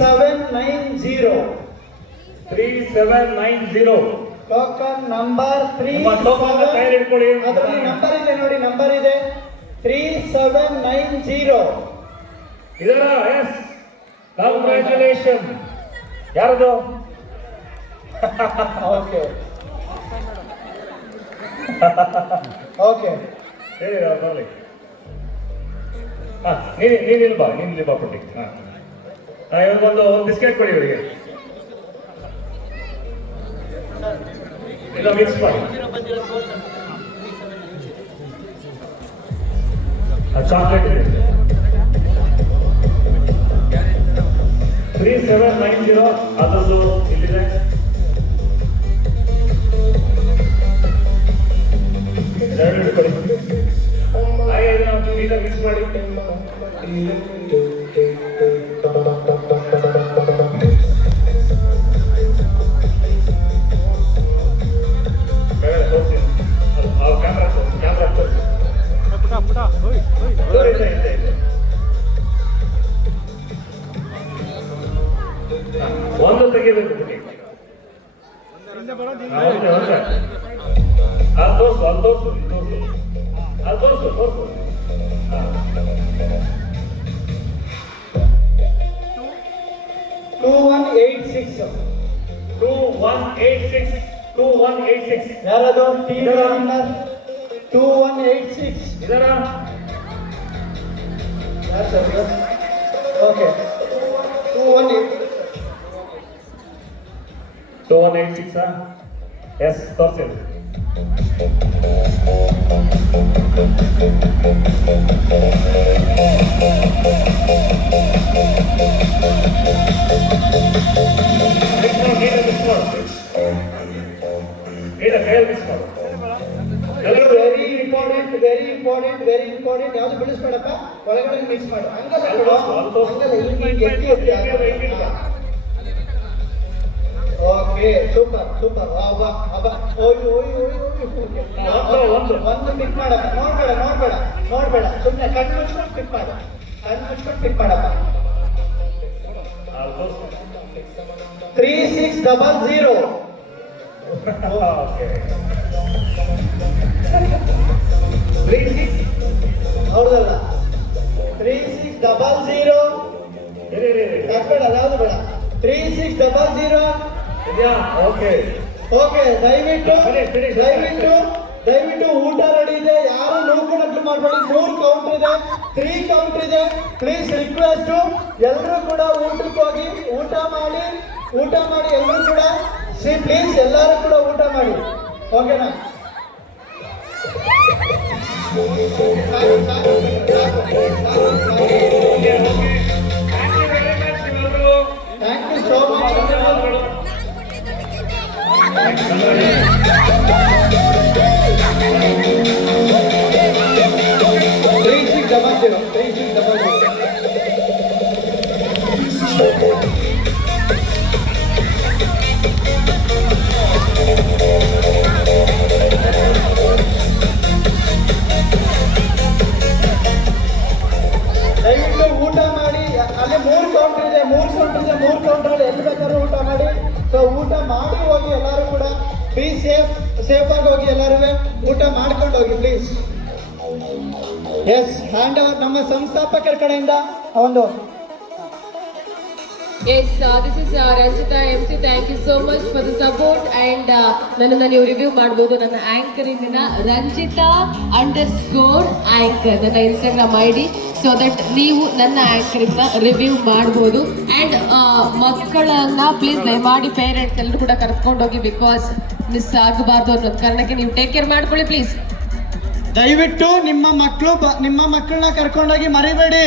3790. 3790. ಟೋಕನ್ ನಂಬರ್ ನಿಮ್ಮ ಟೋಕನ್ ತಯಾರಿ ಇಟ್ಕೊಳ್ಳಿ. ಅದರಲ್ಲಿ ನಂಬರ್ ಇದೆ ನೋಡಿ, ನಂಬರ್ ಇದೆ 3790. ಇದರ ಎಸ್ ಕಂಗ್ರ್ಯಾಚುಲೇಷನ್. ಯಾರದು? ಓಕೆ ಓಕೆ ಹೇಳಿ ಬರಲಿ. ಹಾಂ ನೀನಿಲ್ಲಿ ಬಾ ಪುಟ್ಟಿ. ಹಾಂ ಇವ್ರಿಗೊಂದು ಬಿಸ್ಕೆಟ್ ಕೊಡಿ ಇವರಿಗೆ. ಇಲ್ಲ ಮಿಕ್ಸ್ ಮಾಡಿ. ಚಾಕ್ಲೇಟ್ ಇದೆ 3790. ಅದೊಂದು ಇಲ್ಲಿದೆ. ಎರಡು ಕೊಡಿ. ಹಾಗೆ ಇದನ್ನ ನೀಟಾಗಿ ಮಿಕ್ಸ್ ಮಾಡಿ. ಒಂದು ತೆಗಿಬೇಕು. ತೋರ್ಸು 2186. ಯಾರದು? 2186. ಇದರ ಓಕೆ 2186. ಎಸ್ ತೋರಿಸಿ. Very important. ಯಾವ್ದು ಬಿಡಿಸ್ಬೇಡಪ್ಪ, ಒಳಗಡೆ ಮಿಕ್ಸ್ ಮಾಡು. ಹಂಗಲ್ಲ ಬಿಡು, ಹಂಗಲ್ಲ, ಹಿಂಗೆ ಎತ್ತಿ. Okay super. ಒಂದು ಪಿಕ್ ಮಾಡಪ್ಪ. ನೋಡ್ಬೇಡ ಸುಮ್ಮನೆ ಕಣ್ಣು ಮುಚ್ಕೊಂಡು ಪಿಕ್ ಮಾಡಪ್ಪ. 3600. ಹೌದಲ್ಲ? 3600. ಬೇಡ, ಯಾವ್ದು ಬೇಡ. 3600. ಓಕೆ ದಯವಿಟ್ಟು ಊಟ ರೆಡಿ ಇದೆ. ಯಾರು ನೋಡ್ಕೊಂಡು ಮಾಡ್ಬೇಡಿ. 3 ಕೌಂಟರ್ ಇದೆ, 3 ಕೌಂಟರ್ ಇದೆ. ಪ್ಲೀಸ್ ರಿಕ್ವೆಸ್ಟ್, ಎಲ್ಲರೂ ಕೂಡ ಊಟಕ್ಕೆ ಹೋಗಿ ಊಟ ಮಾಡಿ ಎಲ್ಲರೂ ಕೂಡ ಪ್ಲೀಸ್ ಎಲ್ಲರೂ ಕೂಡ ಊಟ ಮಾಡಿ. ಓಕೆನಾ? Thank you so much. 3600. ದಯವಿಟ್ಟು ಊಟ ಮಾಡಿ. ಅಲ್ಲಿ 3 ಕೌಂಟರ್ ಇದೆ, 3 ಕೌಂಟರ್ ಎಲ್ಲಿ ಬೇಕಾದ್ರೂ ಊಟ ಮಾಡಿ. ಸೊ ಊಟ ಮಾಡಿ ಹೋಗಿ ಎಲ್ಲರೂ ಕೂಡ. ಪ್ಲೀಸ್ ಸೇಫ್ ಆಗಿ ಹೋಗಿ, ಎಲ್ಲರೂ ಊಟ ಮಾಡ್ಕೊಂಡು ಹೋಗಿ ಪ್ಲೀಸ್. ಎಸ್ ಹ್ಯಾಂಡ್ ಓವರ್ ನಮ್ಮ ಸಂಸ್ಥಾಪಕರ ಕಡೆಯಿಂದ ಒಂದು. Yes, this is Ranjita MC. Thank you so much for the support and ನನ್ನನ್ನು ನೀವು ರಿವ್ಯೂ ಮಾಡ್ಬೋದು. ನನ್ನ ಆ್ಯಂಕರಿಂಗ್ ರಂಜಿತಾ _anchor ನನ್ನ ಇನ್ಸ್ಟಾಗ್ರಾಮ್ ID, ಸೊ ದಟ್ ನೀವು ನನ್ನ ಆ್ಯಂಕರಿಂಗ್ನ ರಿವ್ಯೂ ಮಾಡ್ಬೋದು. ಆ್ಯಂಡ್ ಮಕ್ಕಳನ್ನು ಪ್ಲೀಸ್ ದಯಮಾಡಿ ಪೇರೆಂಟ್ಸ್ ಎಲ್ಲರೂ ಕೂಡ ಕರ್ಕೊಂಡೋಗಿ, ಬಿಕಾಸ್ ಮಿಸ್ ಆಗಬಾರ್ದು ಅನ್ನೋದು ಕಾರಣಕ್ಕೆ ನೀವು ಟೇಕ್ ಕೇರ್ ಮಾಡ್ಕೊಳ್ಳಿ ಪ್ಲೀಸ್. ದಯವಿಟ್ಟು ನಿಮ್ಮ ಮಕ್ಕಳನ್ನ ಕರ್ಕೊಂಡೋಗಿ ಮರಿಬೇಡಿ.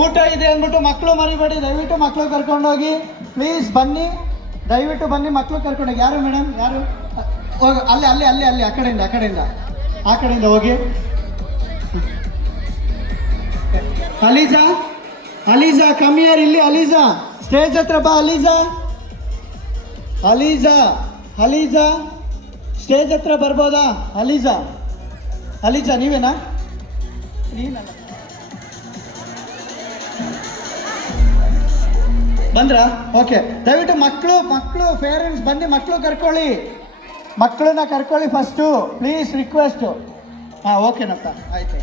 ಊಟ ಇದೆ ಅಂದ್ಬಿಟ್ಟು ಮಕ್ಕಳು ಮರಿಬೇಡಿ. ದಯವಿಟ್ಟು ಮಕ್ಕಳು ಕರ್ಕೊಂಡೋಗಿ ಪ್ಲೀಸ್ ಬನ್ನಿ. ದಯವಿಟ್ಟು ಬನ್ನಿ, ಮಕ್ಕಳು ಕರ್ಕೊಂಡೋಗಿ. ಯಾರು ಮೇಡಮ್, ಯಾರು? ಹೋಗಿ ಅಲ್ಲಿ ಆ ಕಡೆಯಿಂದ ಹೋಗಿ. ಅಲೀಜಾ ಕಮ್ಮಿ ಯಾರು ಇಲ್ಲಿ? ಅಲೀಜಾ ಸ್ಟೇಜ್ ಹತ್ರ ಬಾ. ಅಲೀಜಾ ಸ್ಟೇಜ್ ಹತ್ರ ಬರ್ಬೋದಾ? ಅಲೀಜಾ ನೀವೇನಾ? ಬಂದ್ರಾ? ಓಕೆ, ದಯವಿಟ್ಟು ಮಕ್ಕಳು ಪೇರೆಂಟ್ಸ್ ಬನ್ನಿ, ಮಕ್ಕಳು ಕರ್ಕೊಳ್ಳಿ, ಮಕ್ಕಳನ್ನ ಕರ್ಕೊಳ್ಳಿ ಫಸ್ಟು ಪ್ಲೀಸ್, ರಿಕ್ವೆಸ್ಟು. ಹಾಂ ಓಕೆನಪ್ಪ, ಆಯ್ತು.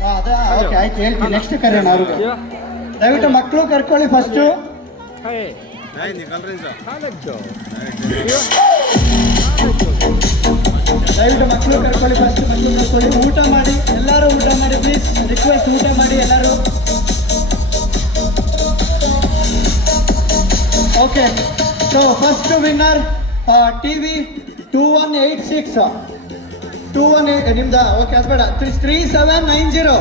ಹಾಂ ಅದೇ ಓಕೆ ಆಯ್ತು, ಹೇಳ್ತೀನಿ ನೆಕ್ಸ್ಟ್ ಕರೆಯೋಣ ಅವ್ರಿಗೆ. ದಯವಿಟ್ಟು ಮಕ್ಕಳು ಕರ್ಕೊಳ್ಳಿ ಫಸ್ಟು. ದಯವಿಟ್ಟು ಮಕ್ಕಳು ಕರ್ಕೊಳ್ಳಿ ಫಸ್ಟ್, ಮಕ್ಕಳು ಕರ್ಕೊಳ್ಳಿ. ಊಟ ಮಾಡಿ, ಎಲ್ಲರೂ ಊಟ ಮಾಡಿ ಪ್ಲೀಸ್, ರಿಕ್ವೆಸ್ಟ್, ಊಟ ಮಾಡಿ ಎಲ್ಲರೂ. Okay, so first winner TV 2186 ನಿಮ್ದ. ಓಕೆ, ಅದು ಬೇಡ, 3790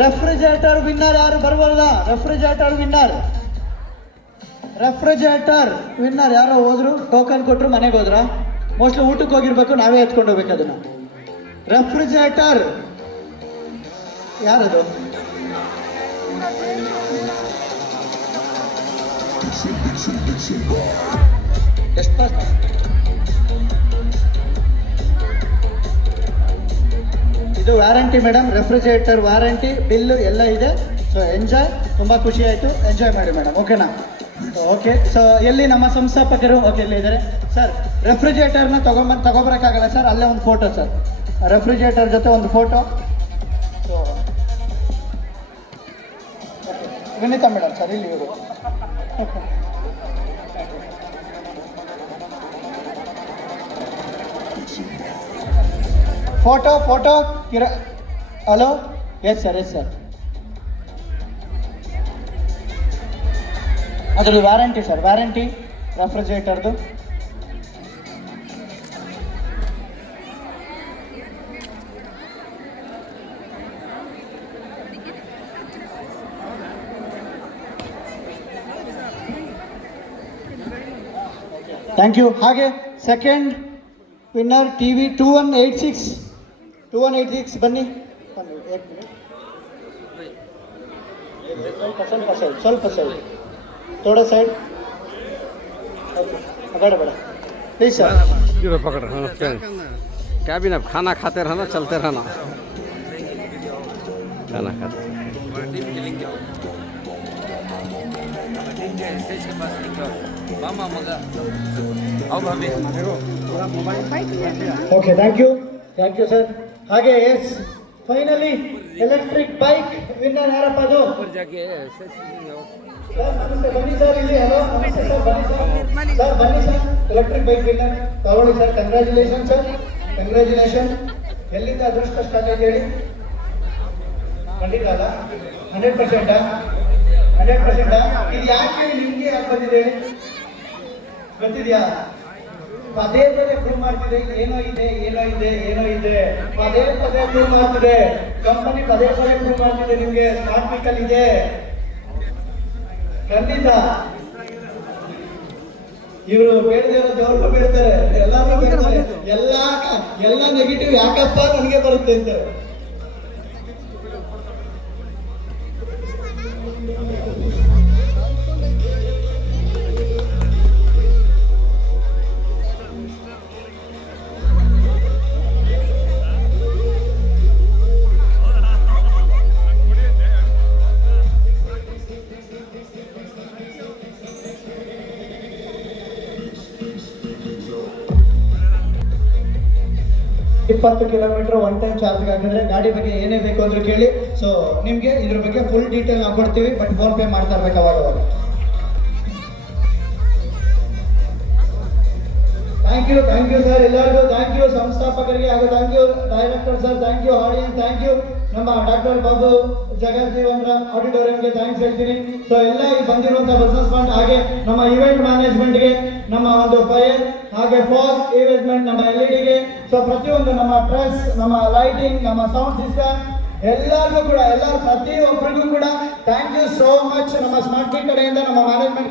ರೆಫ್ರಿಜರೇಟರ್ ವಿನ್ನರ್. ಯಾರು ಬರ್ಬೋದಾ? ರೆಫ್ರಿಜರೇಟರ್ ವಿನ್ನರ್ ಯಾರೋ ಹೋದ್ರು, ಟೋಕನ್ ಕೊಟ್ಟರು, ಮನೆಗೆ ಹೋದ್ರಾ? ಮೋಸ್ಟ್ಲಿ ಊಟಕ್ಕೆ ಹೋಗಿರ್ಬೇಕು, ನಾವೇ ಎತ್ಕೊಂಡು ಹೋಗ್ಬೇಕು ಅದನ್ನು. ರೆಫ್ರಿಜರೇಟರ್ ಯಾರದು? ಎಷ್ಟು? ಇದು warranty madam, refrigerator warranty, bill ಎಲ್ಲ ಇದೆ. ಸೊ ಎಂಜಾಯ್, ತುಂಬ ಖುಷಿ ಆಯಿತು, ಎಂಜಾಯ್ ಮಾಡಿ ಮೇಡಮ್. ಓಕೆನಾ? ಓಕೆ, ಸೊ ಎಲ್ಲಿ ನಮ್ಮ ಸಂಸ್ಥಾಪಕರು? ಓಕೆ, ಇಲ್ಲಿ ಇದ್ದಾರೆ ಸರ್. ರೆಫ್ರಿಜರೇಟರ್ನ ತಗೊಬರೋಕ್ಕಾಗಲ್ಲ ಸರ್, ಅಲ್ಲೇ ಒಂದು ಫೋಟೋ ಸರ್, ರೆಫ್ರಿಜರೇಟರ್ ಜೊತೆ ಒಂದು photo. So Vineeta madam sir, ಇಲ್ಲಿ ಇವರು. Photo hello, yes sir. ಅದ್ರದ್ದು ವ್ಯಾರಂಟಿ ಸರ್, ವ್ಯಾರಂಟಿ ರೆಫ್ರಿಜರೇಟರ್ದು. Thank you. ಹಾಗೆ ಸೆಕೆಂಡ್ ವಿನ್ನರ್ TV 2186 ಬನ್ನಿ. ಸ್ವಲ್ಪ ಸೈಡ್ थोड़ा साइड, बेड़ा प्लीज सर. पकड़ रहना कैबिन, अब खाना खाते रहना, चलते रहना, खाना खाते. Okay, thank you sir. ಹಾಗೆ yes, finally electric bike winner ಯಾರಪ್ಪ ಅದು? ಬನ್ನಿ ಸರ್, ಇಲ್ಲಿ. ಹಲೋ, ನಮಸ್ತೆ ಸರ್, ಬನ್ನಿ ಸರ್, ಬನ್ನಿ ಸರ್. ಎಲೆಕ್ಟ್ರಿಕ್ ಬೈಕ್ ವಿನ್ನರ್ ತಗೊಳ್ಳಿ ಸರ್. Congratulation sir, congratulation. ಎಲ್ಲಿಂದ ಅದೃಷ್ಟ ಸ್ಟಾರ್ಟ್ ಆಗಿ ಹೇಳಿ? ಖಂಡಿತ ಅಲ್ಲ, 100%. ಇದು ಯಾಕೆ ನಿಮಗೆ ಯಾಕೆ ಬಂದಿದೆ ಗೊತ್ತಿದೆಯಾ? ಪದೇ ಪ್ರೂವ್ ಮಾಡ್ತಿದೆ, ಏನೋ ಇದೆ, ಪದೇ ಪ್ರೂವ್ ಮಾಡ್ತಿದೆ ಕಂಪನಿ, ಪದೇ ಪ್ರೂವ್ ಮಾಡ್ತಿದೆ ನಿಮ್ಗೆ. ಸ್ಮಾರ್ಟ್ ವೆಹಿಕಲ್ ಇದೆ ಖಂಡಿತ. ಇವರು ಬೇಡದಿರೋದು ಅವ್ರಿಗೂ ಬೇಡ್ತಾರೆ, ಎಲ್ಲರೂ ಬೇಡ್ತಾರೆ. ಎಲ್ಲ ನೆಗೆಟಿವ್ ಯಾಕಪ್ಪ ನನಗೆ ಬರುತ್ತೆ ಅಂತಾರೆ. $20 ಕಿಲೋಮೀಟರ್ ಒನ್ ಟೈಮ್ ಚಾರ್ಜ್ ಹಾಕಿದ್ರೆ ಗಾಡಿ ಬಗ್ಗೆ ಏನೇ ಬೇಕು ಅಂದ್ರೂ ಕೇಳಿ. ಸೊ ನಿಮಗೆ ಇದ್ರ ಬಗ್ಗೆ ಫುಲ್ ಡೀಟೇಲ್ ನಾವು ಕೊಡ್ತೀವಿ, ಬಟ್ ಫೋನ್ ಪೇ ಮಾಡ್ತಾ ಇರ್ಬೇಕು ಅವಾಗ. ಥ್ಯಾಂಕ್ ಯು ಸರ್ ಎಲ್ಲರಿಗೂ. ಥ್ಯಾಂಕ್ ಯು ಸಂಸ್ಥಾಪಕರಿಗೆ, ಹಾಗೂ thank you director sir, thank you audience, thank you ನಮ್ಮ ಡಾಕ್ಟರ್ ಬಾಬು ಜಗಜೀವನ್ ರಾಮ್ ಆಡಿಟೋರಿಯಂಗೆ ಥ್ಯಾಂಕ್ಸ್ ಹೇಳ್ತೀನಿ. ಸೊ ಎಲ್ಲ ಇಲ್ಲಿ ಬಂದಿರುವಂಥ ಬಿಸ್ನೆಸ್ ಫಂಡ್, ಹಾಗೆ ನಮ್ಮ ಇವೆಂಟ್ ಮ್ಯಾನೇಜ್ಮೆಂಟ್ಗೆ, ನಮ್ಮ ಒಂದು ಫೈರ್, ಹಾಗೆ ಫಾಗ್ ಇವೆಂಟ್ಮೆಂಟ್, ನಮ್ಮ LED ಗೆ, ಸೊ ಪ್ರತಿಯೊಂದು ನಮ್ಮ ಪ್ರೆಸ್, ನಮ್ಮ ಲೈಟಿಂಗ್, ನಮ್ಮ ಸೌಂಡ್ ಸಿಸ್ಟಮ್, ಎಲ್ಲರಿಗೂ ಕೂಡ, ಪ್ರತಿಯೊಬ್ಬರಿಗೂ ಕೂಡ ಥ್ಯಾಂಕ್ ಯು ಸೋ ಮಚ್. ನಮ್ಮ ಸ್ಮಾರ್ಟ್ ಕಡೆಯಿಂದ, ನಮ್ಮ ಮ್ಯಾನೇಜ್ಮೆಂಟ್